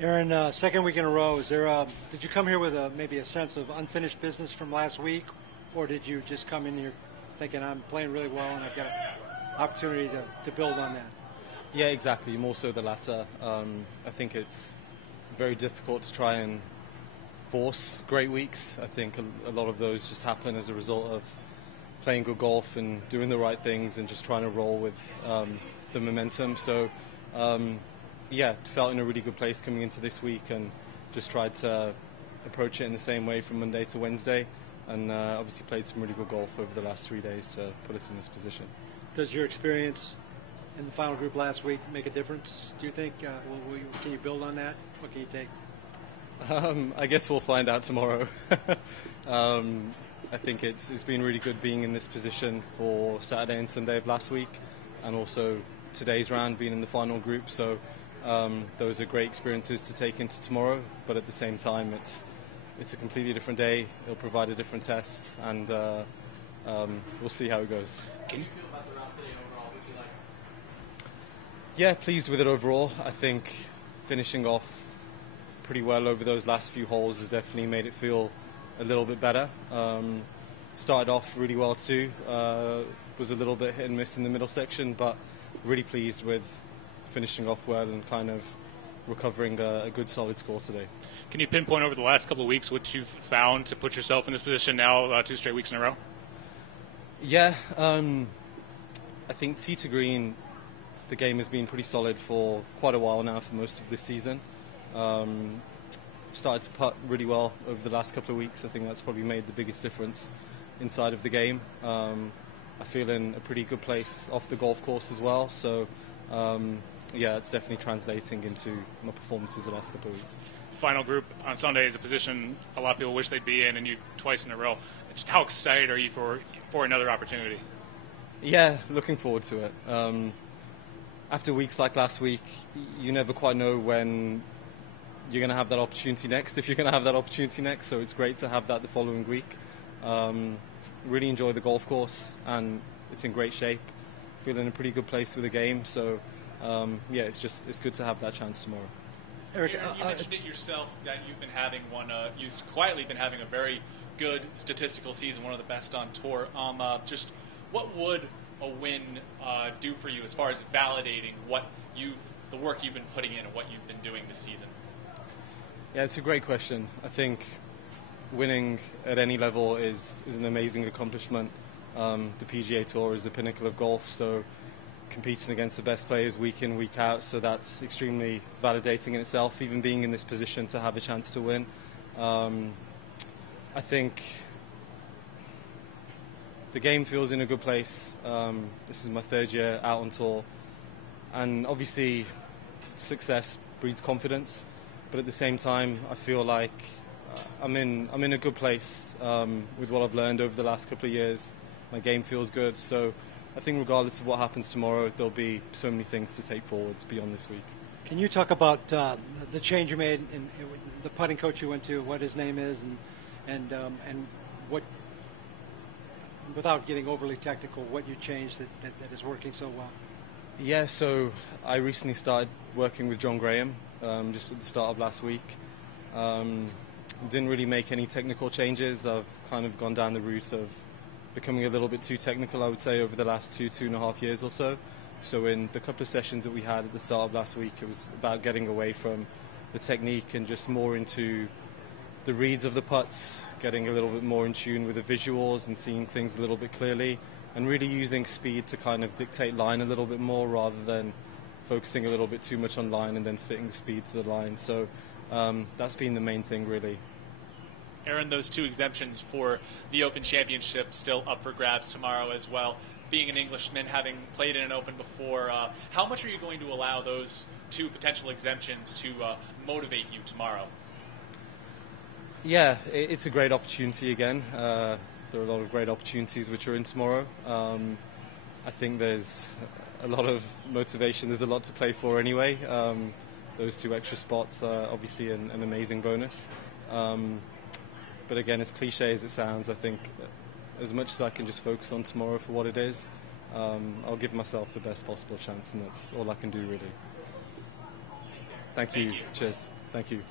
Aaron, second week in a row. Did you come here with maybe a sense of unfinished business from last week, or did you just come in here thinking I'm playing really well and I've got an opportunity to build on that? Yeah, exactly. More so the latter. I think it's very difficult to try and force great weeks. I think a lot of those just happen as a result of playing good golf and doing the right things and just trying to roll with the momentum. So, yeah, felt in a really good place coming into this week and just tried to approach it in the same way from Monday to Wednesday, and obviously played some really good golf over the last 3 days to put us in this position. Does your experience in the final group last week make a difference, do you think? Can you build on that? What can you take? I guess we'll find out tomorrow. I think it's been really good being in this position for Saturday and Sunday of last week, and also today's round being in the final group. So those are great experiences to take into tomorrow. But at the same time, it's a completely different day. It'll provide a different test, and we'll see how it goes. Can you feel about the round today overall? What did you like? Yeah, pleased with it overall. I think finishing off pretty well over those last few holes has definitely made it feel a little bit better. Started off really well too. Was a little bit hit and miss in the middle section, but really pleased with finishing off well and kind of recovering a good solid score today. Can you pinpoint over the last couple of weeks what you've found to put yourself in this position now, 2 straight weeks in a row? Yeah, I think tee to green, the game has been pretty solid for quite a while now, for most of this season. Started to putt really well over the last couple of weeks. I think that's probably made the biggest difference inside of the game. I feel in a pretty good place off the golf course as well. So, yeah, it's definitely translating into my performances the last couple of weeks. Final group on Sunday is a position a lot of people wish they'd be in, and you twice in a row. Just how excited are you for another opportunity? Yeah, looking forward to it. After weeks like last week, you never quite know when you're going to have that opportunity next, if you're going to have that opportunity next. So it's great to have that the following week. Really enjoy the golf course, and it's in great shape. Feeling in a pretty good place with the game. So yeah, it's good to have that chance tomorrow. Eric, you mentioned it yourself that you've quietly been having a very good statistical season, one of the best on tour. Just what would a win do for you as far as validating the work you've been putting in and what you've been doing this season? Yeah, it's a great question. I think winning at any level is an amazing accomplishment. The PGA Tour is the pinnacle of golf, so competing against the best players week in, week out, so that's extremely validating in itself, even being in this position to have a chance to win. I think the game feels in a good place. This is my 3rd year out on tour, and obviously success breeds confidence, but at the same time I feel like I'm in a good place with what I've learned over the last couple of years. My game feels good, so I think regardless of what happens tomorrow, there'll be so many things to take forwards beyond this week. Can you talk about the change you made in the putting coach you went to, what his name is, and what, without getting overly technical, what you changed that is working so well? Yeah, so I recently started working with John Graham just at the start of last week. Didn't really make any technical changes. I've kind of gone down the route of becoming a little bit too technical, I would say, over the last 2.5 years or so. So in the couple of sessions that we had at the start of last week, it was about getting away from the technique and just more into the reads of the putts, getting a little bit more in tune with the visuals and seeing things a little bit clearly, and really using speed to kind of dictate line a little bit more rather than focusing a little bit too much on line and then fitting the speed to the line. So that's been the main thing, really. Aaron, those 2 exemptions for the Open Championship still up for grabs tomorrow as well. Being an Englishman, having played in an Open before, how much are you going to allow those 2 potential exemptions to motivate you tomorrow? Yeah, it's a great opportunity again. There are a lot of great opportunities which are in tomorrow. I think there's a lot of motivation. There's a lot to play for anyway. Those 2 extra spots are obviously an amazing bonus. But again, as cliche as it sounds, I think as much as I can just focus on tomorrow for what it is, I'll give myself the best possible chance, and that's all I can do, really. Thank you. Cheers. Thank you.